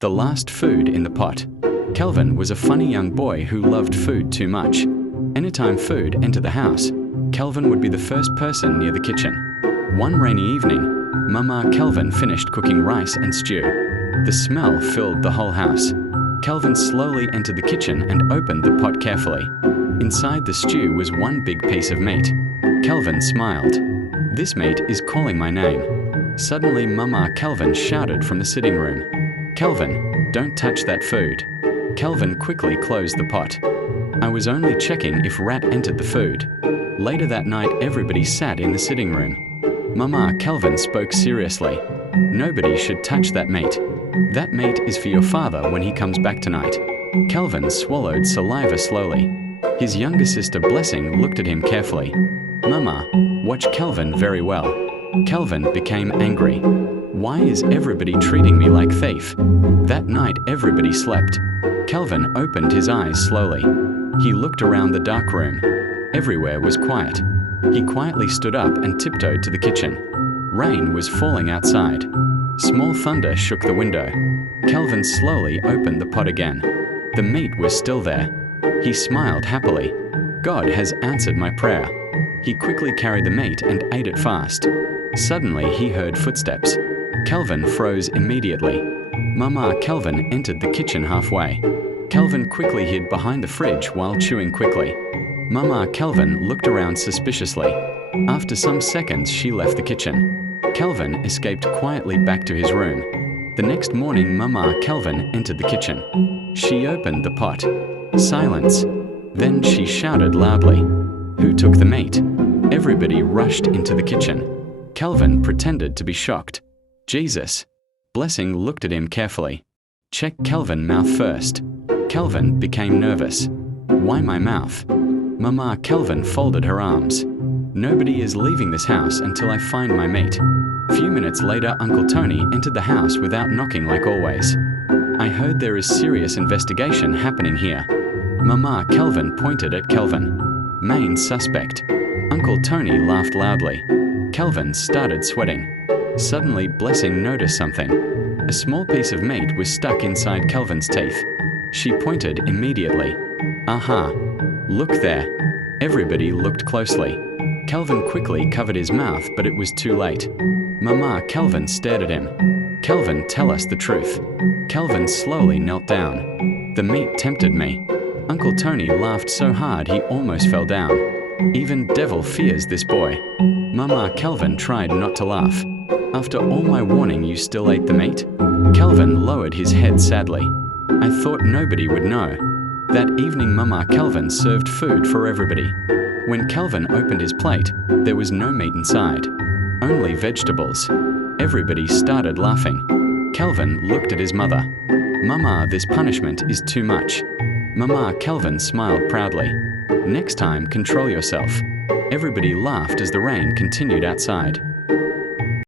The last food in the pot. Kelvin was a funny young boy who loved food too much. Anytime food entered the house, Kelvin would be the first person near the kitchen. One rainy evening, Mama Kelvin finished cooking rice and stew. The smell filled the whole house. Kelvin slowly entered the kitchen and opened the pot carefully. Inside the stew was one big piece of meat. Kelvin smiled. "This meat is calling my name." Suddenly, Mama Kelvin shouted from the sitting room, "Kelvin, don't touch that food." Kelvin quickly closed the pot. "I was only checking if rat entered the food." Later that night, everybody sat in the sitting room. Mama Kelvin spoke seriously. "Nobody should touch that meat. That meat is for your father when he comes back tonight." Kelvin swallowed saliva slowly. His younger sister Blessing looked at him carefully. "Mama, watch Kelvin very well." Kelvin became angry. "Why is everybody treating me like thief?" That night everybody slept. Kelvin opened his eyes slowly. He looked around the dark room. Everywhere was quiet. He quietly stood up and tiptoed to the kitchen. Rain was falling outside. Small thunder shook the window. Kelvin slowly opened the pot again. The meat was still there. He smiled happily. "God has answered my prayer." He quickly carried the meat and ate it fast. Suddenly he heard footsteps. Kelvin froze immediately. Mama Kelvin entered the kitchen halfway. Kelvin quickly hid behind the fridge while chewing quickly. Mama Kelvin looked around suspiciously. After some seconds, she left the kitchen. Kelvin escaped quietly back to his room. The next morning, Mama Kelvin entered the kitchen. She opened the pot. Silence. Then she shouted loudly, "Who took the meat?" Everybody rushed into the kitchen. Kelvin pretended to be shocked. "Jesus." Blessing looked at him carefully. "Check Kelvin mouth first." Kelvin became nervous. "Why my mouth?" Mama Kelvin folded her arms. "Nobody is leaving this house until I find my meat." Few minutes later, Uncle Tony entered the house without knocking like always. "I heard there is serious investigation happening here." Mama Kelvin pointed at Kelvin. "Main suspect." Uncle Tony laughed loudly. Kelvin started sweating. Suddenly, Blessing noticed something. A small piece of meat was stuck inside Kelvin's teeth. She pointed immediately. "Aha! Look there." Everybody looked closely. Kelvin quickly covered his mouth, but it was too late. Mama Kelvin stared at him. "Kelvin, tell us the truth." Kelvin slowly knelt down. "The meat tempted me." Uncle Tony laughed so hard he almost fell down. "Even devil fears this boy." Mama Kelvin tried not to laugh. "After all my warning, you still ate the meat?" Kelvin lowered his head sadly. "I thought nobody would know." That evening, Mama Kelvin served food for everybody. When Kelvin opened his plate, there was no meat inside, only vegetables. Everybody started laughing. Kelvin looked at his mother. "Mama, this punishment is too much." Mama Kelvin smiled proudly. "Next time, control yourself." Everybody laughed as the rain continued outside.